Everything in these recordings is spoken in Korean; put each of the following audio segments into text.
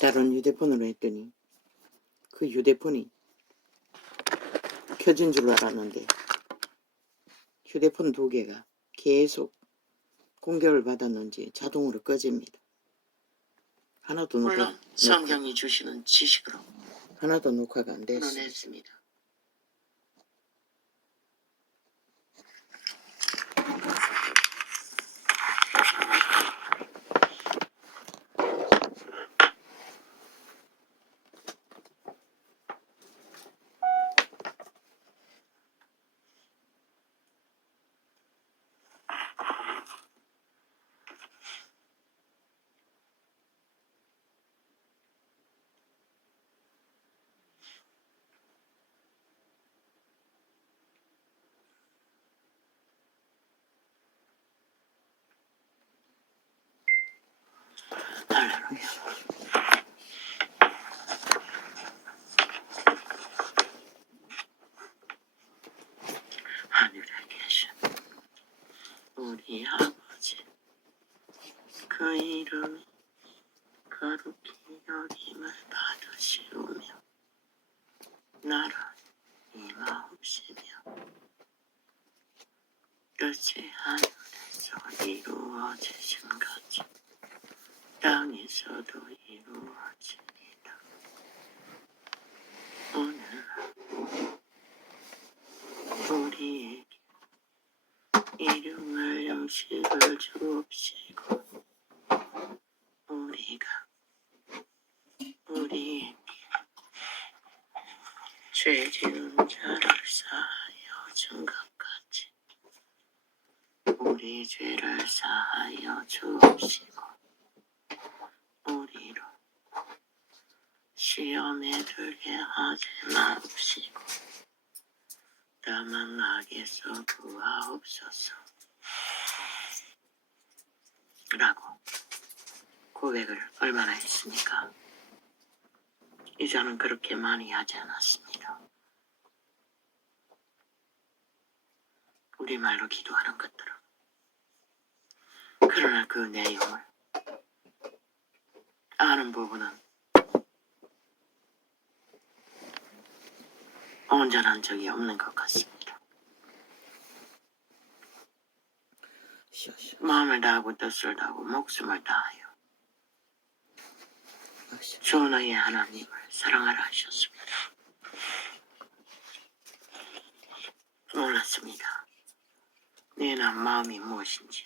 다른 휴대폰으로 했더니 그 휴대폰이 켜진 줄 알았는데 휴대폰 2개가 계속 공격을 받았는지 자동으로 꺼집니다. 하나도 물론 성경이 주시는 지식으로 하나도 녹화가 안 됐습니다. 풀어냈습니다. 할렐루야. 하늘에 계신 우리 아버지, 그 이름 거룩히 여김을 받으시오며 나라 임하옵시며 뜻이 하늘에서 이루어지신 같이 땅에서도 이루어지리라. 오늘 우리에게 일용할 양식을 주옵시고 우리가 우리에게 죄 지은 자를 사하여 준 것 같이 우리 죄를 사하여 주옵시고 우리로 시험에 들게 하지 마옵시고 다만 악에서 구하옵소서 라고 고백을 얼마나 했습니까? 이전은 그렇게 많이 하지 않았습니다. 우리말로 기도하는 것들은. 그러나 그 내용을 아는 부분은 온전한 적이 없는 것 같습니다. 마음을 다하고 뜻을 다하고 목숨을 다하여 주 너의 하나님을 사랑하라 하셨습니다. 몰랐습니다. 내 난 마음이 무엇인지.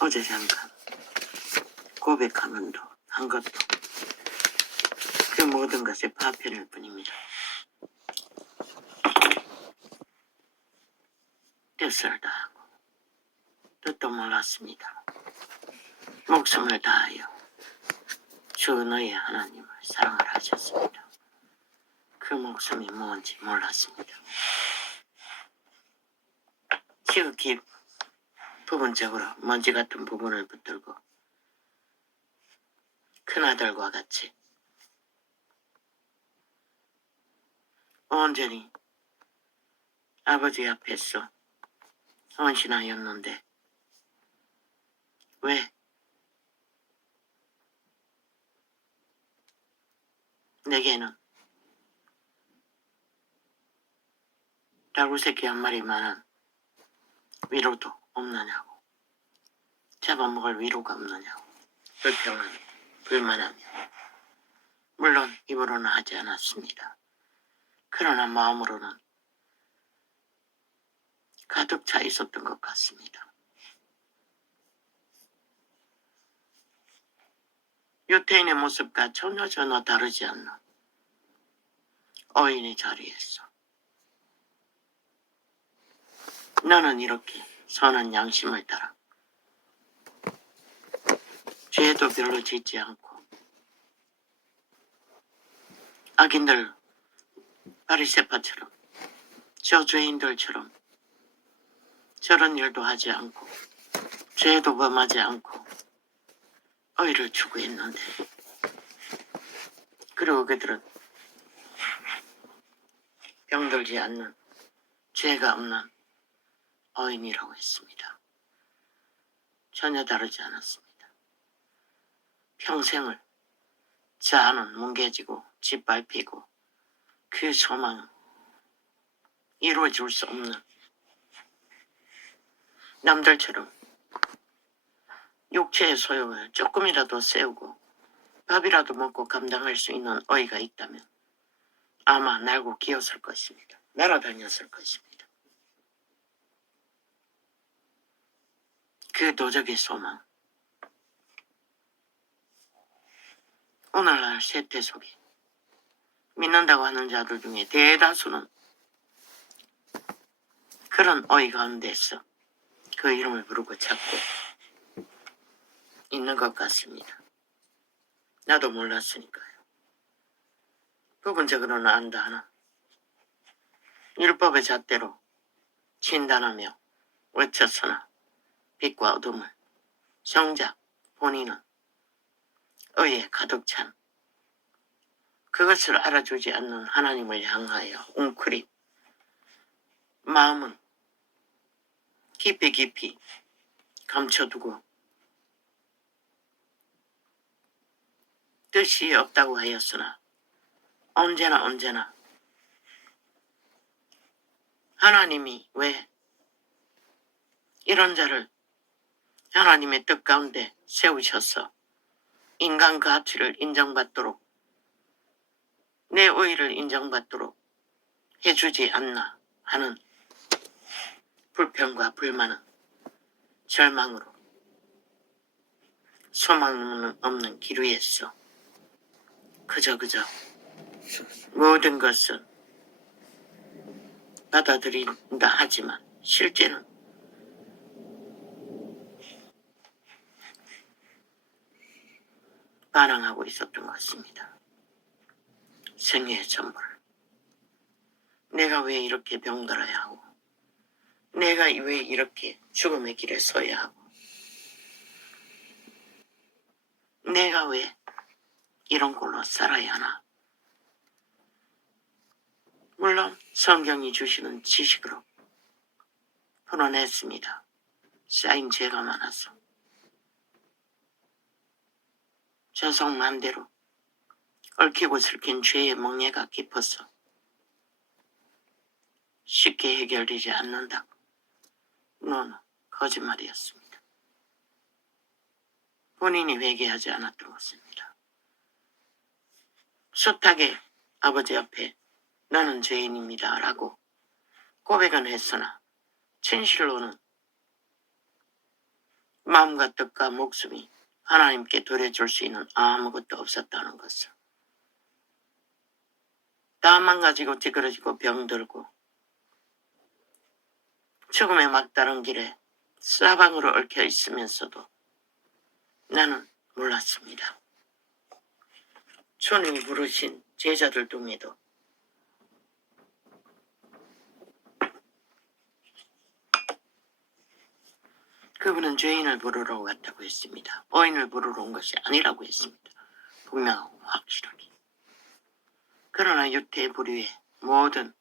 어제 잠깐 고백하면도 한 것도 그 모든 것의 파편일 뿐입니다. 뜻을 다하고 뜻도 몰랐습니다. 목숨을 다하여 주 너의 하나님을 사랑하라 하셨습니다. 그 목숨이 뭔지 몰랐습니다. 지극히 부분적으로 먼지 같은 부분을 붙들고 큰아들과 같이 온전히 아버지 앞에서 헌신하였는데 왜 내게는 달구새끼 한 마리만한 위로도 없느냐고, 잡아먹을 위로가 없느냐고 불평하며 불만하며. 물론 입으로는 하지 않았습니다. 그러나 마음으로는 가득 차 있었던 것 같습니다. 유태인의 모습과 전혀 다르지 않는 어인의 자리에서 너는 이렇게 선한 양심을 따라 죄도 별로 짓지 않고 악인들 바리새파처럼 저 죄인들처럼 저런 일도 하지 않고 죄도 범하지 않고 의를 추구했는데, 그리고 그들은 병들지 않는 죄가 없는 어인이라고 했습니다. 전혀 다르지 않았습니다. 평생을 자아는 뭉개지고 짓밟히고 그 소망은 이루어질 수 없는 남들처럼 육체의 소욕을 조금이라도 세우고 밥이라도 먹고 감당할 수 있는 어이가 있다면 아마 날고 기었을 것입니다. 날아다녔을 것입니다. 그 노적의 소망. 오늘날 세태 속에 믿는다고 하는 자들 중에 대다수는 그런 어이 가운데서 그 이름을 부르고 찾고 있는 것 같습니다. 나도 몰랐으니까요. 부분적으로는 안다 하나 율법의 잣대로 진단하며 외쳤으나 빛과 어둠을 정작 본인은 의에 가득 찬 그것을 알아주지 않는 하나님을 향하여 웅크린 마음은 깊이 감춰두고 뜻이 없다고 하였으나 언제나 하나님이 왜 이런 자를 하나님의 뜻 가운데 세우셔서 인간 가치를 인정받도록 내 의의를 인정받도록 해주지 않나 하는 불평과 불만은 절망으로 소망은 없는 길 위에서 그저 모든 것은 받아들인다 하지만 실제는 반항하고 있었던 것입니다. 생애의 전부를 내가 왜 이렇게 병들어야 하고 내가 왜 이렇게 죽음의 길에 서야 하고 내가 왜 이런 꼴로 살아야 하나. 물론 성경이 주시는 지식으로 풀어냈습니다. 쌓인 죄가 많아서 저속만대로 얽히고 슬킨 죄의 멍에가 깊어서 쉽게 해결되지 않는다고. 노노, 거짓말이었습니다. 본인이 회개하지 않았던 것입니다. 숱하게 아버지 앞에 나는 죄인입니다 라고 고백은 했으나 진실로는 마음과 뜻과 목숨이 하나님께 돌려줄 수 있는 아무것도 없었다는 것을. 다 망가지고 찌그러지고 병들고 죽음의 막다른 길에 사방으로 얽혀 있으면서도 나는 몰랐습니다. 주님이 부르신 제자들 중에도 그분은 죄인을 부르러 왔다고 했습니다. 의인을 부르러 온 것이 아니라고 했습니다. 분명하고 확실하게. 그러나 유태 부류의 모든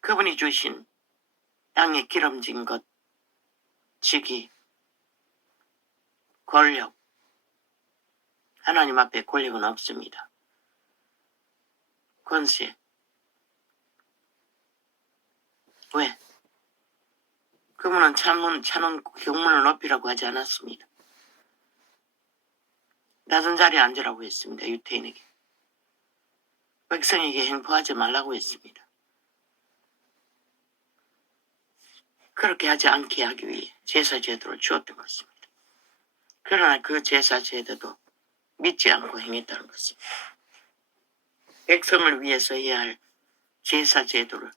그분이 주신 땅에 기름진 것, 직위, 권력, 하나님 앞에 권력은 없습니다. 권세. 왜? 그분은 차는 경문을 높이라고 하지 않았습니다. 낮은 자리에 앉으라고 했습니다. 유태인에게. 백성에게 행포하지 말라고 했습니다. 그렇게 하지 않게 하기 위해 제사 제도를 주었던 것입니다. 그러나 그 제사 제도도 믿지 않고 행했다는 것입니다. 백성을 위해서 해야 할 제사 제도를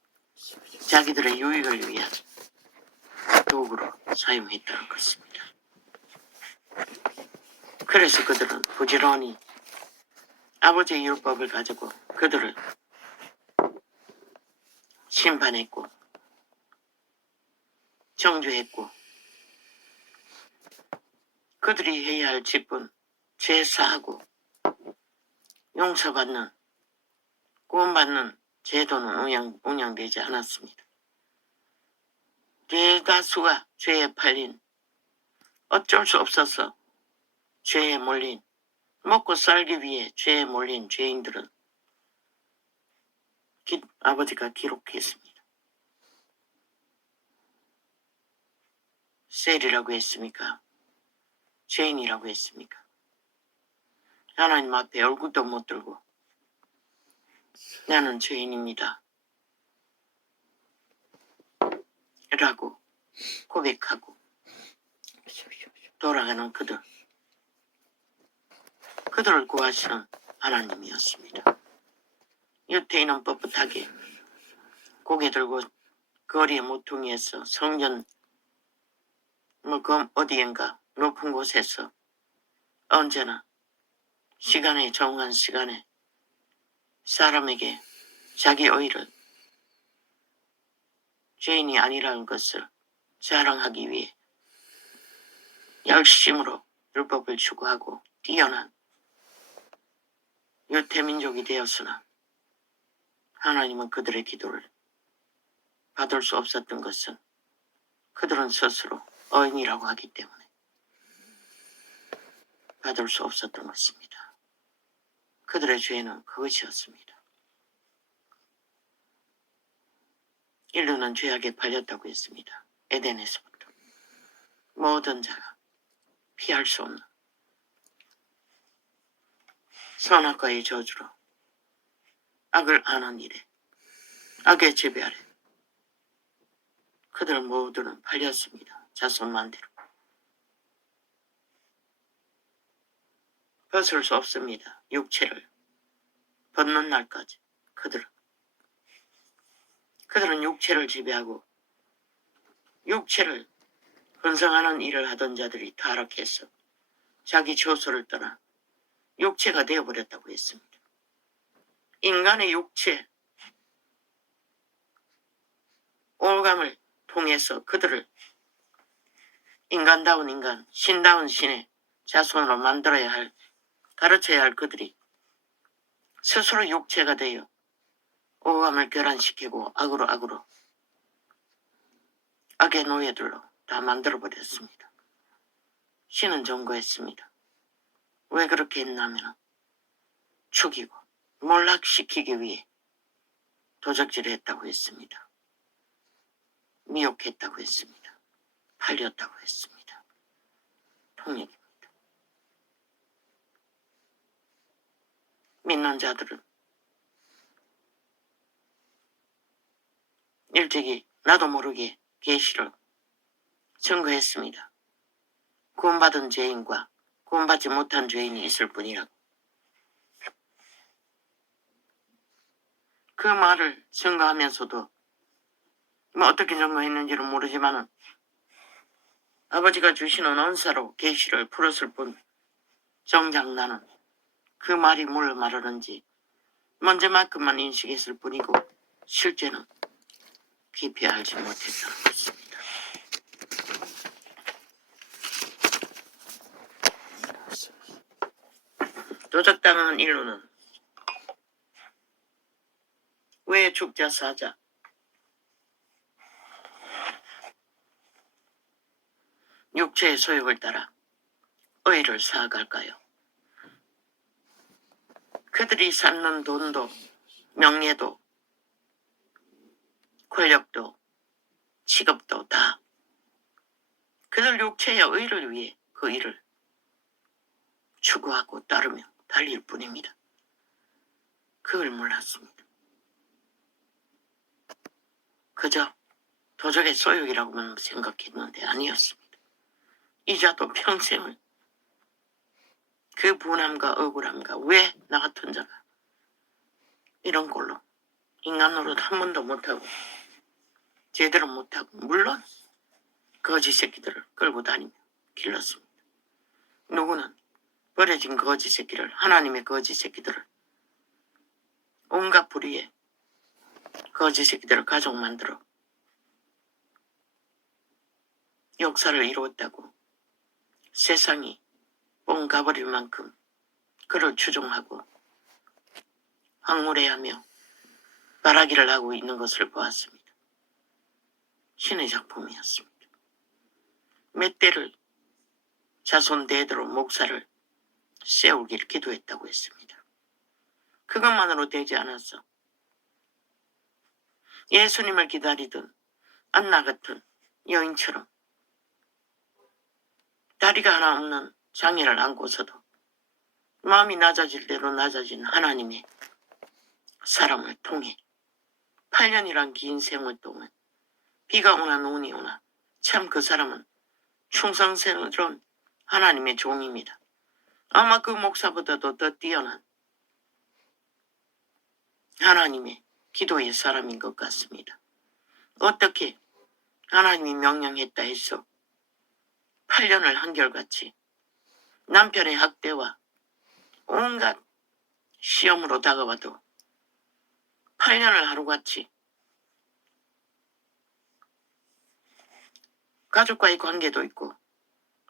자기들의 유익을 위한 도구로 사용했다는 것입니다. 그래서 그들은 부지런히 아버지의 율법을 가지고 그들을 심판했고 정죄했고 그들이 해야 할 직분 제사하고 용서받는 구원받는 제도는 운영되지 않았습니다. 대다수가 죄에 팔린 어쩔 수 없어서 죄에 몰린, 먹고 살기 위해 죄에 몰린 죄인들은 아버지가 기록했습니다. 셀이라고 했습니까? 죄인이라고 했습니까? 하나님 앞에 얼굴도 못 들고 나는 죄인입니다 라고 고백하고 돌아가는 그들을 구하시는 하나님이었습니다. 유태인은 뻣뻣하게 고개 들고 거리의 모퉁이에서 성전 어디엔가 높은 곳에서 언제나 시간에 정한 시간에 사람에게 자기 의를 죄인이 아니라는 것을 자랑하기 위해 열심으로 율법을 추구하고 뛰어난 유태민족이 되었으나 하나님은 그들의 기도를 받을 수 없었던 것은 그들은 스스로 의인이라고 하기 때문에 받을 수 없었던 것입니다. 그들의 죄는 그것이었습니다. 인류는 죄악에 팔렸다고 했습니다. 에덴에서부터 모든 자가 피할 수 없는 선악과의 저주로 악을 아는 일에 악의 지배 아래 그들 모두는 팔렸습니다. 자손만대로 벗을 수 없습니다. 육체를 벗는 날까지 그들은 육체를 지배하고 육체를 번성하는 일을 하던 자들이 타락해서 자기 처소를 떠나 육체가 되어버렸다고 했습니다. 인간의 육체, 오감을 통해서 그들을 인간다운 인간, 신다운 신의 자손으로 가르쳐야 할 그들이 스스로 육체가 되어 오감을 교란시키고 악으로 악의 노예들로 다 만들어버렸습니다. 신은 경고했습니다. 왜 그렇게 했냐면 죽이고 몰락시키기 위해 도적질을 했다고 했습니다. 미혹했다고 했습니다. 팔렸다고 했습니다. 통역입니다. 믿는 자들은 일찍이 나도 모르게 계시를 증거했습니다. 구원받은 죄인과 구원받지 못한 죄인이 있을 뿐이라고. 그 말을 증거하면서도 어떻게 증거했는지는 모르지만 아버지가 주시는 은사로 계시를 풀었을 뿐 정작 나는 그 말이 뭘 말하는지 먼저만큼만 인식했을 뿐이고 실제는 깊이 알지 못했다는 것입니다. 도적당한 인류는 왜 죽자 사자 육체의 소욕을 따라 의를 쌓아갈까요? 그들이 쌓는 돈도 명예도 권력도 직업도 다 그들 육체의 의를 위해 그 일을 추구하고 따르며 달릴 뿐입니다. 그걸 몰랐습니다. 그저 도적의 소욕이라고만 생각했는데 아니었습니다. 이자도 평생을 그 분함과 억울함과 왜 나 같은 자가 이런 꼴로 인간 노릇 한 번도 못하고 제대로 못하고 물론 거지 새끼들을 끌고 다니며 길렀습니다. 누구는 버려진 거지 새끼를 하나님의 거지 새끼들을 온갖 불의에 거지 새끼들을 가족 만들어 역사를 이루었다고 세상이 뻥 가버릴 만큼 그를 추종하고 황홀해하며 바라기를 하고 있는 것을 보았습니다. 신의 작품이었습니다. 몇 대를 자손 대대로 목사를 세우기를 기도했다고 했습니다. 그것만으로 되지 않았어. 예수님을 기다리던 안나 같은 여인처럼 다리가 하나 없는 장애를 안고서도 마음이 낮아질 대로 낮아진 하나님의 사람을 통해 8년이란 긴 세월 동안 비가 오나 눈이 오나 참 그 사람은 충성스러운 하나님의 종입니다. 아마 그 목사보다도 더 뛰어난 하나님의 기도의 사람인 것 같습니다. 어떻게 하나님이 명령했다 해서 8년을 한결같이 남편의 학대와 온갖 시험으로 다가와도 8년을 하루같이 가족과의 관계도 있고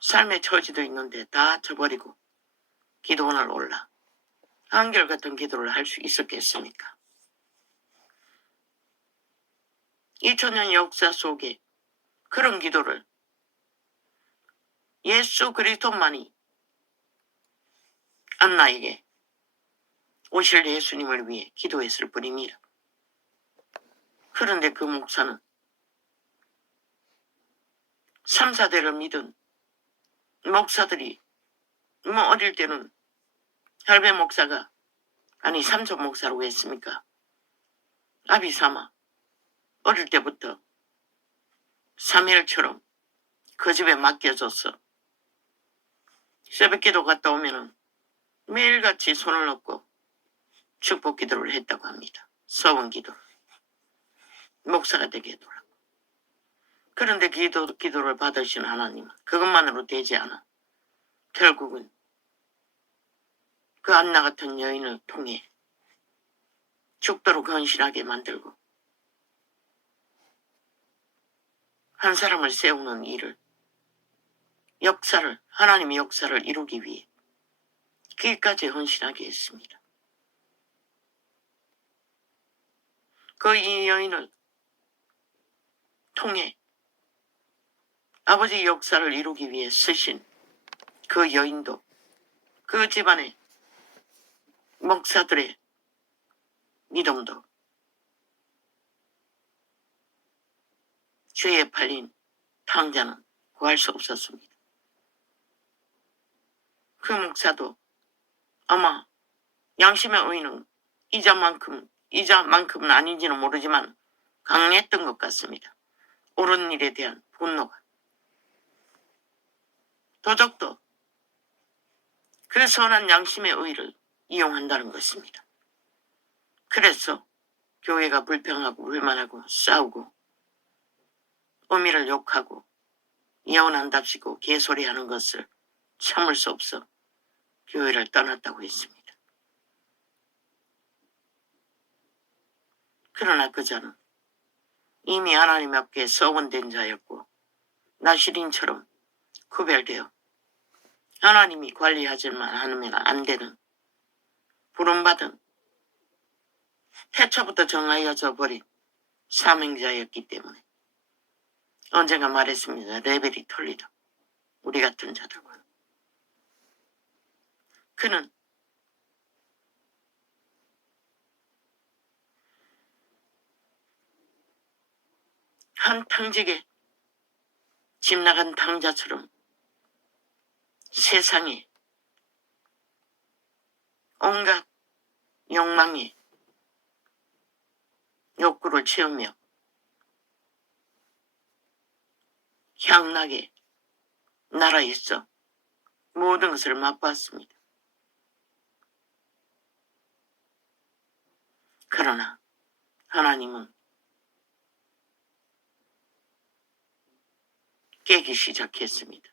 삶의 처지도 있는데 다 저버리고 기도원을 올라 한결같은 기도를 할 수 있었겠습니까? 2000년 역사 속에 그런 기도를 예수 그리스도만이 안나에게 오실 예수님을 위해 기도했을 뿐입니다. 그런데 그 목사는 3, 4대를 믿은 목사들이 어릴 때는 할배 목사가 아니 삼촌 목사라고 했습니까? 아비 삼아 어릴 때부터 사무엘처럼 그 집에 맡겨졌어. 새벽기도 갔다 오면은 매일같이 손을 얹고 축복 기도를 했다고 합니다. 서원 기도를. 목사가 되게 해달라고. 그런데 기도를 받으신 하나님은 그것만으로 되지 않아. 결국은 그 안나 같은 여인을 통해 죽도록 헌신하게 만들고 한 사람을 세우는 일을 하나님의 역사를 이루기 위해 길까지 헌신하게 했습니다. 그 이 여인을 통해 아버지의 역사를 이루기 위해 쓰신 그 여인도 그 집안의 목사들의 믿음도 죄에 팔린 탕자는 구할 수 없었습니다. 그 목사도 아마 양심의 의는 이자만큼은 아닌지는 모르지만 강했던 것 같습니다. 옳은 일에 대한 분노가. 도적도 그 선한 양심의 의를 이용한다는 것입니다. 그래서 교회가 불평하고 불만하고 싸우고 어미를 욕하고 예언한답시고 개소리하는 것을 참을 수 없어 교회를 떠났다고 했습니다. 그러나 그 자는 이미 하나님 앞에 서원된 자였고 나시린처럼 구별되어 하나님이 관리하지만 않으면 안 되는 부름받은 태초부터 정하여져 버린 사명자였기 때문에 언젠가 말했습니다. 레벨이 틀리다. 우리 같은 자들과. 그는 한 탕직에 집 나간 탕자처럼 세상에 온갖 욕망의 욕구를 채우며 향락의 나라에서 모든 것을 맛봤습니다. 그러나 하나님은 깨기 시작했습니다.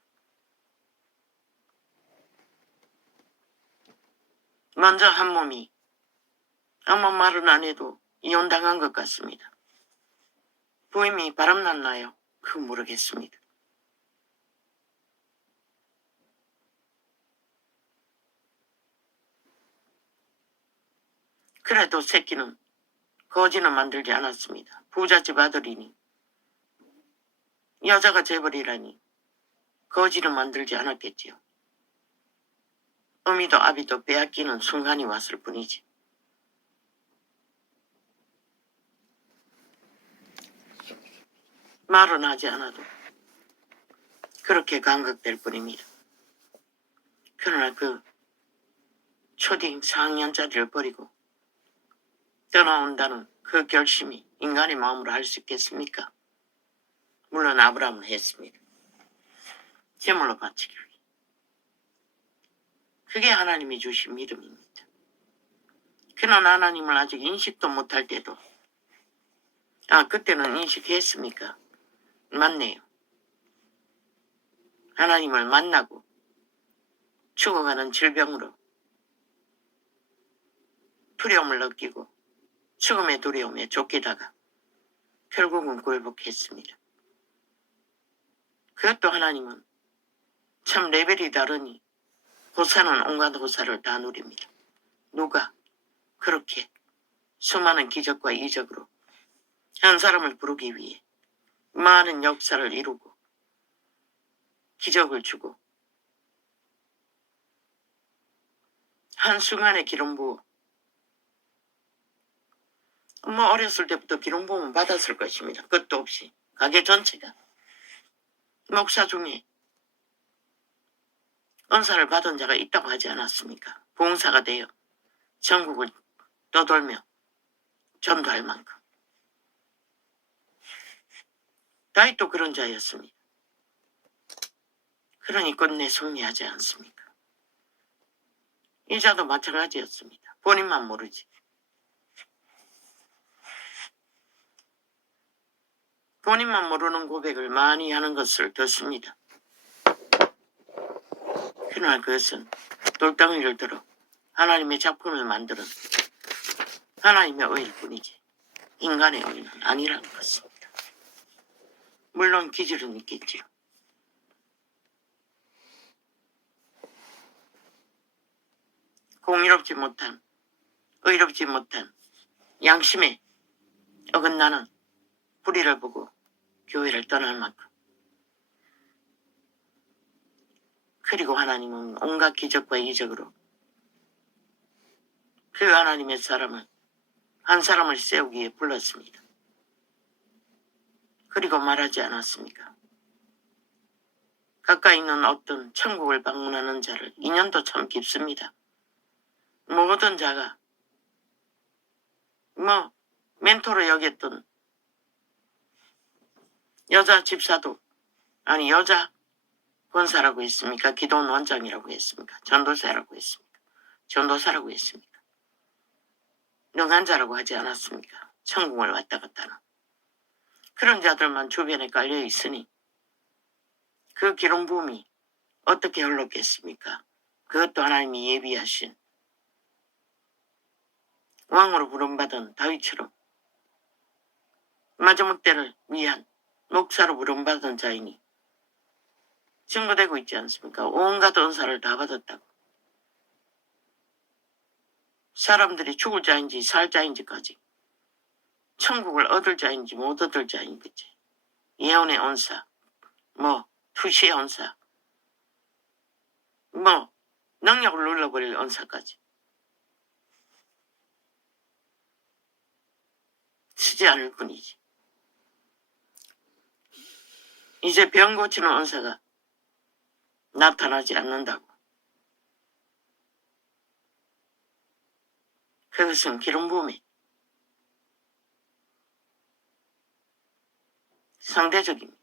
먼저 한 몸이 아무 말은 안 해도 이혼당한 것 같습니다. 부임이 바람났나요? 그건 모르겠습니다. 그래도 새끼는 거지는 만들지 않았습니다. 부잣집 아들이니 여자가 재벌이라니 거지는 만들지 않았겠지요. 어미도 아비도 빼앗기는 순간이 왔을 뿐이지. 말은 하지 않아도 그렇게 감각될 뿐입니다. 그러나 그 초딩 4학년짜리를 버리고 떠나온다는 그 결심이 인간의 마음으로 할 수 있겠습니까? 물론 아브라함은 했습니다. 제물로 바치기 위해. 그게 하나님이 주신 믿음입니다. 그는 하나님을 아직 인식도 못할 때도 그때는 인식했습니까? 맞네요. 하나님을 만나고 죽어가는 질병으로 두려움을 느끼고 죽음의 두려움에 쫓기다가 결국은 굴복했습니다. 그것도 하나님은 참 레벨이 다르니 호사는 온갖 호사를 다 누립니다. 누가 그렇게 수많은 기적과 이적으로 한 사람을 부르기 위해 많은 역사를 이루고 기적을 주고 한순간에 기름 부어 어렸을 때부터 기름 부음을 받았을 것입니다. 끝도 없이 가게 전체가 목사 중에 은사를 받은 자가 있다고 하지 않았습니까? 봉사가 되어 전국을 떠돌며 전도할 만큼. 다윗도 그런 자였습니다. 그러니 끝내 승리하지 않습니까? 이 자도 마찬가지였습니다. 본인만 모르지. 본인만 모르는 고백을 많이 하는 것을 듣습니다. 그러나 그것은 돌덩이를 들어 하나님의 작품을 만드는 하나님의 의일 뿐이지 인간의 의는 아니라는 것입니다. 물론 기질은 있겠지요. 공의롭지 못한, 의롭지 못한 양심에 어긋나는 불의를 보고 교회를 떠날 만큼. 그리고 하나님은 온갖 기적과 이적으로 그 하나님의 사람을 한 사람을 세우기에 불렀습니다. 그리고 말하지 않았습니까? 가까이 있는 어떤 천국을 방문하는 자를 인연도 참 깊습니다. 모든 자가 멘토로 여겼던 여자 집사도 여자 권사라고 했습니까? 기도원 원장이라고 했습니까? 전도사라고 했습니까? 전도사라고 했습니까? 능한 자라고 하지 않았습니까? 천국을 왔다 갔다 하는 그런 자들만 주변에 깔려 있으니 그 기름 부음이 어떻게 흘렀겠습니까? 그것도 하나님이 예비하신 왕으로 부름받은 다윗처럼 마지막 때를 위한 목사로 부름받은 자이니 증거되고 있지 않습니까? 온갖 은사를 다 받았다고. 사람들이 죽을 자인지 살 자인지까지 천국을 얻을 자인지 못 얻을 자인지 예언의 은사, 투시의 은사, 능력을 눌러버릴 은사까지 쓰지 않을 뿐이지. 이제 병 고치는 은사가 나타나지 않는다고. 그것은 기름 부음이 상대적입니다.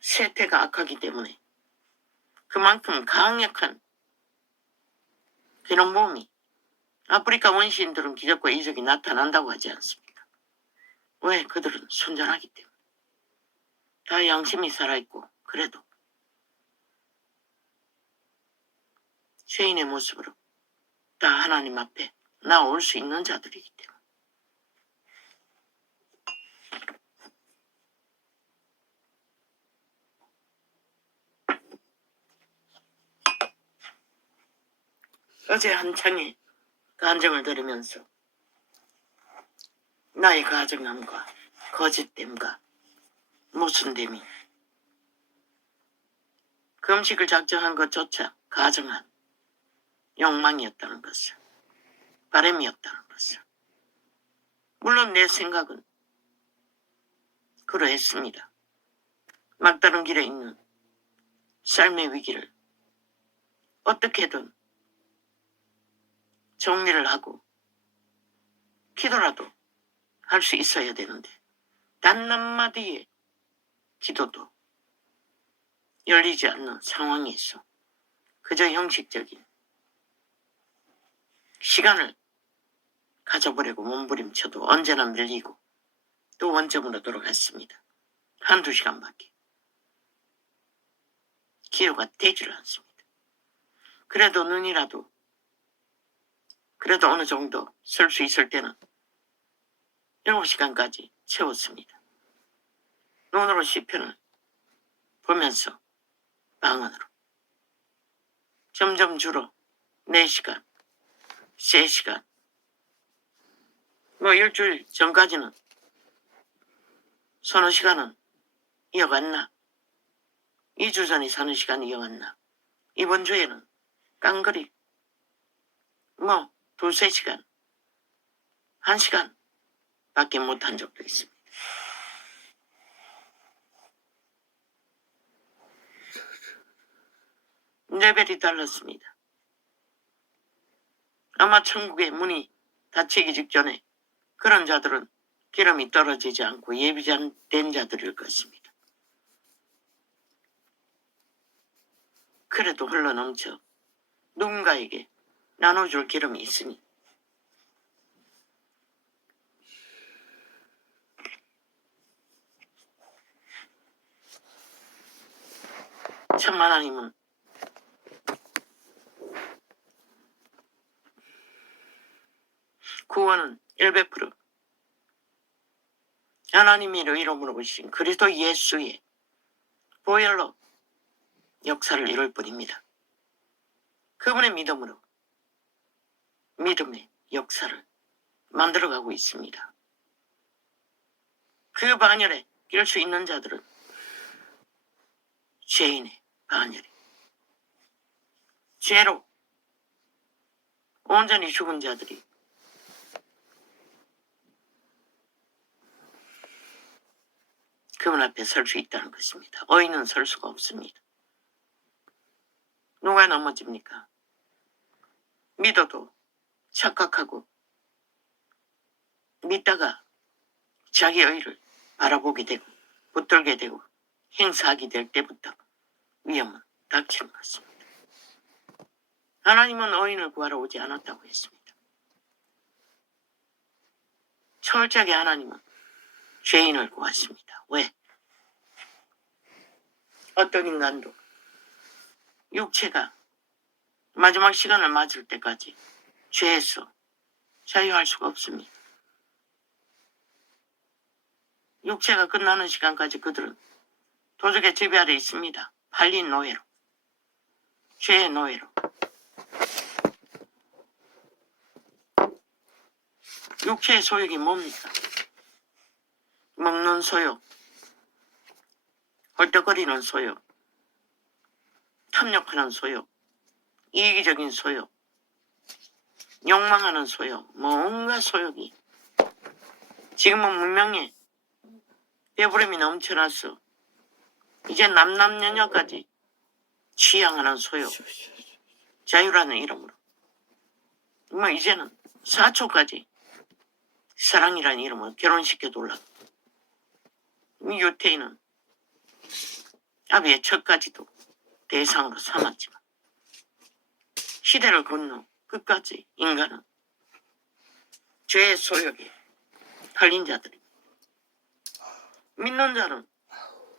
세태가 악하기 때문에 그만큼 강력한 기름 부음이 아프리카 원시인들은 기적과 이적이 나타난다고 하지 않습니까? 왜? 그들은 순전하기 때문에. 다 양심이 살아있고 그래도 죄인의 모습으로 다 하나님 앞에 나올 수 있는 자들이기 때문에. 어제 한창에 간증을 들으면서 나의 가정함과 거짓됨과 모순됨이 금식을 작정한 것조차 가정한 욕망이었다는 것을, 바람이었다는 것을. 물론 내 생각은 그러했습니다. 막다른 길에 있는 삶의 위기를 어떻게든 정리를 하고 기도라도 할 수 있어야 되는데 단 한마디의 기도도 열리지 않는 상황에서 그저 형식적인 시간을 가져보려고 몸부림쳐도 언제나 밀리고 또 원점으로 돌아갔습니다. 한두 시간밖에 기회가 되지를 않습니다. 그래도 눈이라도 그래도 어느 정도 쓸 수 있을 때는 7시간까지 채웠습니다. 눈으로 시편을 보면서 방언으로 점점 줄어 4시간, 3시간, 일주일 전까지는 서너 시간은 이어갔나? 2주 전에 서너 시간 이어갔나? 이번 주에는 깡그리 2-3시간, 1시간 밖에 못한 적도 있습니다. 레벨이 달랐습니다. 아마 천국의 문이 닫히기 직전에 그런 자들은 기름이 떨어지지 않고 예비된 자들일 것입니다. 그래도 흘러넘쳐 누군가에게 나눠줄 기름이 있으니 참 하나님은 구원은 100% 하나님이 이름으로 보신 그리스도 예수의 보혈로 역사를 이룰 뿐입니다. 그분의 믿음으로 믿음의 역사를 만들어가고 있습니다. 그 반열에 낄 수 있는 자들은 죄인의 반열에 죄로 온전히 죽은 자들이 그분 앞에 설 수 있다는 것입니다. 의인은 설 수가 없습니다. 누가 넘어집니까? 믿어도 착각하고 믿다가 자기 의를 바라보게 되고 붙들게 되고 행사하게 될 때부터 위험은 닥치는 것입니다. 하나님은 의인을 구하러 오지 않았다고 했습니다. 철저하게 하나님은 죄인을 구하십니다. 왜? 어떤 인간도 육체가 마지막 시간을 맞을 때까지 죄에서 자유할 수가 없습니다. 육체가 끝나는 시간까지 그들은 도적의 지배 아래 있습니다. 팔린 노예로, 죄의 노예로. 육체의 소욕이 뭡니까? 먹는 소욕, 헐떡거리는 소욕, 탐욕하는 소욕, 이기적인 소욕, 욕망하는 소욕, 온갖 소욕이 지금은 문명에 배부름이 넘쳐나서 이제 남남녀녀까지 취향하는 소욕, 자유라는 이름으로 이제는 사초까지 사랑이라는 이름으로 결혼시켜둘라고. 유태인은 아비의 척까지도 대상으로 삼았지만 시대를 건너 끝까지 인간은 죄의 소욕에 팔린 자들이 믿는 자는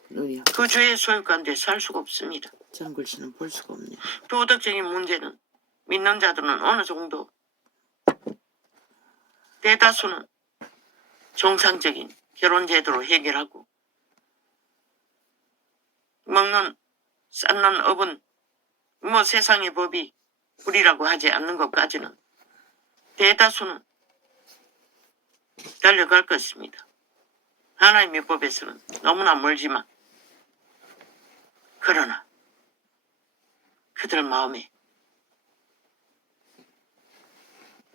눈이 그 죄의 소욕 가운데 살 수가 없습니다. 짱글씨는 볼 수가 없네요. 도덕적인 문제는 믿는 자들은 어느 정도 대다수는 정상적인 결혼 제도로 해결하고 먹는 쌓는 업은 세상의 법이 불이라고 하지 않는 것까지는 대다수는 달려갈 것입니다. 하나님의 법에서는 너무나 멀지만 그러나 그들 마음에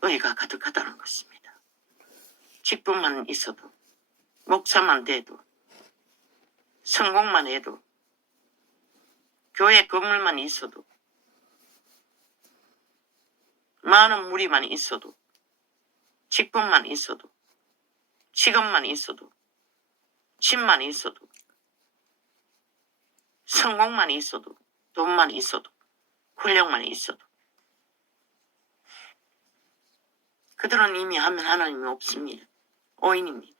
의가 가득하다는 것입니다. 직분만 있어도, 목사만 돼도, 성공만 해도, 교회 건물만 있어도, 많은 무리만 있어도, 직분만 있어도, 직업만 있어도, 집만 있어도, 성공만 있어도, 돈만 있어도, 권력만 있어도 그들은 이미 하면 하나님이 없습니다. 오인입니다.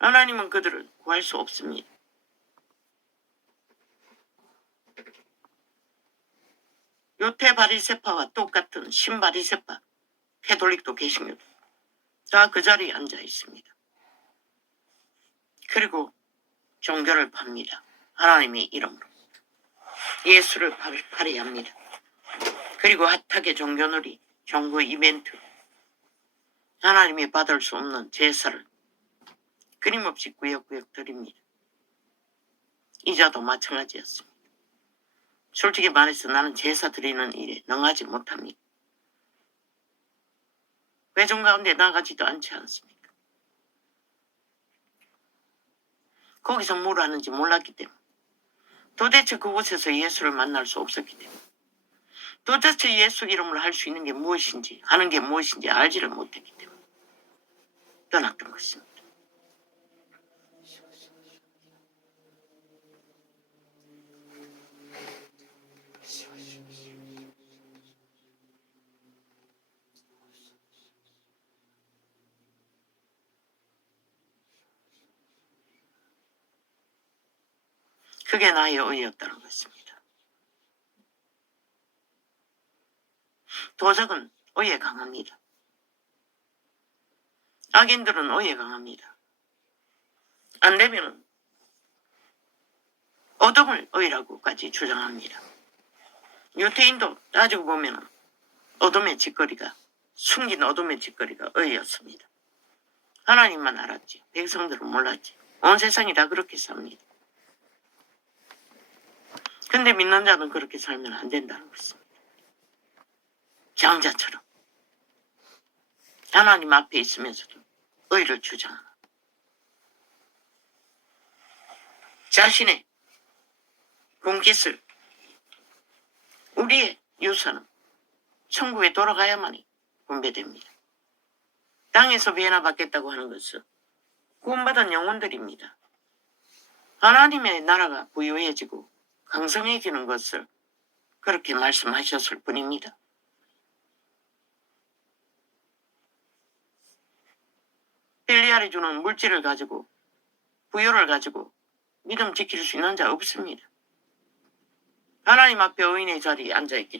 하나님은 그들을 구할 수 없습니다. 요태 바리새파와 똑같은 신바리새파 캐톨릭도 계십니다. 다 그 자리에 앉아 있습니다. 그리고 종교를 팝니다. 하나님의 이름으로 예수를 파리합니다. 그리고 핫하게 종교놀이, 종교 이벤트, 하나님이 받을 수 없는 제사를 끊임없이 구역구역 드립니다. 이자도 마찬가지였습니다. 솔직히 말해서 나는 제사 드리는 일에 능하지 못합니다. 회중 가운데 나가지도 않지 않습니까? 거기서 뭘 하는지 몰랐기 때문에, 도대체 그곳에서 예수를 만날 수 없었기 때문에, 도대체 예수 이름을 할 수 있는 게 무엇인지, 하는 게 무엇인지 알지를 못했기 때문에 떠났던 것입니다. 그게 나의 의였다는 것입니다. 도적은 의에 강합니다. 악인들은 의에 강합니다. 안 되면 어둠을 의라고까지 주장합니다. 유태인도 따지고 보면 어둠의 짓거리가, 숨긴 어둠의 짓거리가 의였습니다. 하나님만 알았지, 백성들은 몰랐지. 온 세상이 다 그렇게 삽니다. 근데 믿는 자는 그렇게 살면 안 된다는 것입니다. 장자처럼 하나님 앞에 있으면서도 의를 주장하는, 자신의 공깃을, 우리의 유산은 천국에 돌아가야만이 분배됩니다. 땅에서 배나 받겠다고 하는 것은 구원받은 영혼들입니다. 하나님의 나라가 부유해지고 강성해지는 것을 그렇게 말씀하셨을 뿐입니다. 벨리알이 주는 물질을 가지고, 부유를 가지고 믿음 지킬 수 있는 자 없습니다. 하나님 앞에 의인의 자리에 앉아있기 때문에